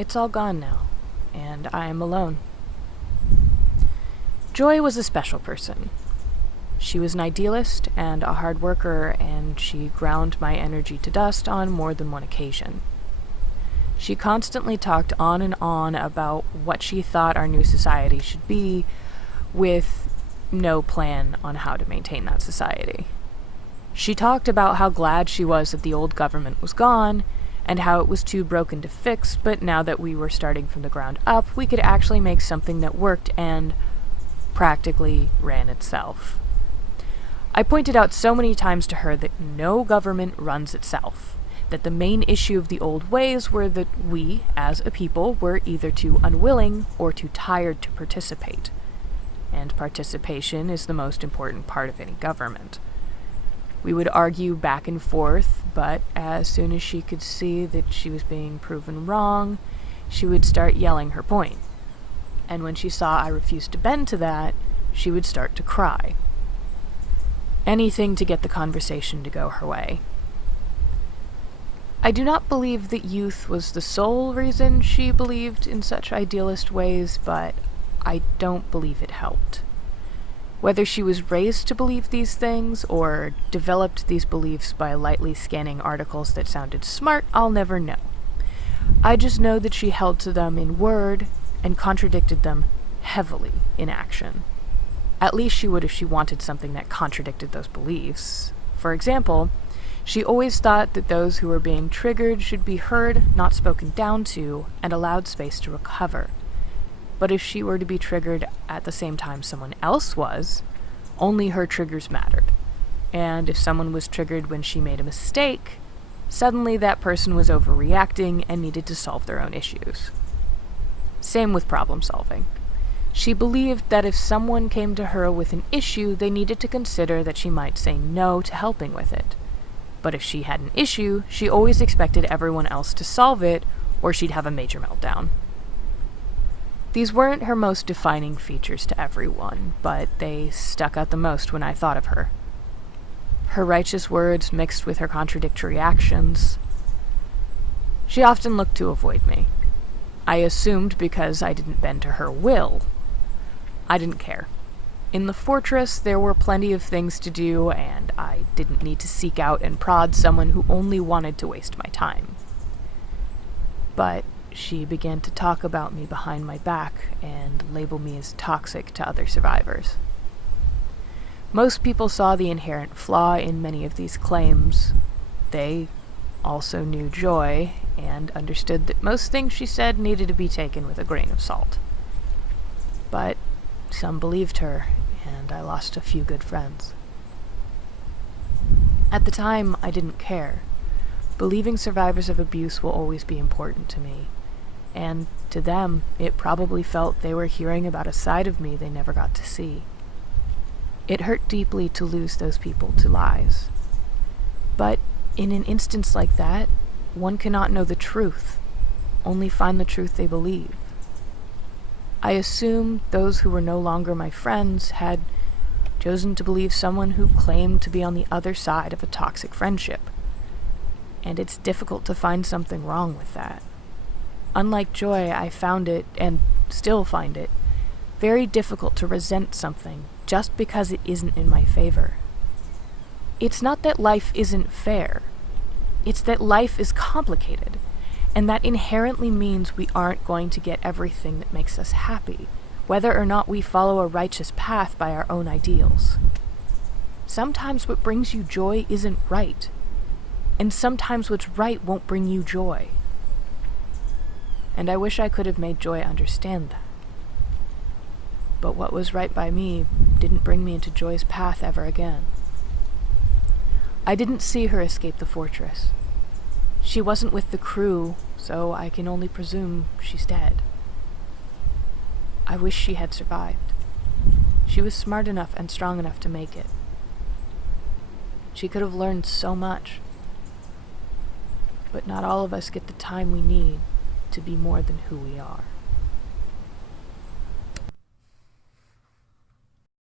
It's all gone now, and I am alone. Joy was a special person. She was an idealist and a hard worker, and she ground my energy to dust on more than one occasion. She constantly talked on and on about what she thought our new society should be, with no plan on how to maintain that society. She talked about how glad she was that the old government was gone, and how it was too broken to fix, but now that we were starting from the ground up, we could actually make something that worked and practically ran itself. I pointed out so many times to her that no government runs itself, that the main issue of the old ways were that we, as a people, were either too unwilling or too tired to participate. And participation is the most important part of any government. We would argue back and forth, but as soon as she could see that she was being proven wrong, she would start yelling her point. And when she saw I refused to bend to that, she would start to cry. Anything to get the conversation to go her way. I do not believe that youth was the sole reason she believed in such idealist ways, but I don't believe it helped. Whether she was raised to believe these things or developed these beliefs by lightly scanning articles that sounded smart, I'll never know. I just know that she held to them in word and contradicted them heavily in action. At least she would if she wanted something that contradicted those beliefs. For example, she always thought that those who were being triggered should be heard, not spoken down to, and allowed space to recover. But if she were to be triggered at the same time someone else was, only her triggers mattered. And if someone was triggered when she made a mistake, suddenly that person was overreacting and needed to solve their own issues. Same with problem solving. She believed that if someone came to her with an issue, they needed to consider that she might say no to helping with it. But if she had an issue, she always expected everyone else to solve it, or she'd have a major meltdown. These weren't her most defining features to everyone, but they stuck out the most when I thought of her. Her righteous words mixed with her contradictory actions. She often looked to avoid me. I assumed because I didn't bend to her will. I didn't care. In the fortress, there were plenty of things to do, and I didn't need to seek out and prod someone who only wanted to waste my time. But she began to talk about me behind my back and label me as toxic to other survivors. Most people saw the inherent flaw in many of these claims. They also knew Joy and understood that most things she said needed to be taken with a grain of salt. But some believed her, and I lost a few good friends. At the time, I didn't care. Believing survivors of abuse will always be important to me, and to them, it probably felt they were hearing about a side of me they never got to see. It hurt deeply to lose those people to lies. But in an instance like that, one cannot know the truth, only find the truth they believe. I assume those who were no longer my friends had chosen to believe someone who claimed to be on the other side of a toxic friendship. And it's difficult to find something wrong with that. Unlike Joy, I found it, and still find it, very difficult to resent something just because it isn't in my favor. It's not that life isn't fair. It's that life is complicated, and that inherently means we aren't going to get everything that makes us happy, whether or not we follow a righteous path by our own ideals. Sometimes what brings you joy isn't right, and sometimes what's right won't bring you joy. And I wish I could have made Joy understand that. But what was right by me didn't bring me into Joy's path ever again. I didn't see her escape the fortress. She wasn't with the crew, so I can only presume she's dead. I wish she had survived. She was smart enough and strong enough to make it. She could have learned so much. But not all of us get the time we need to be more than who we are.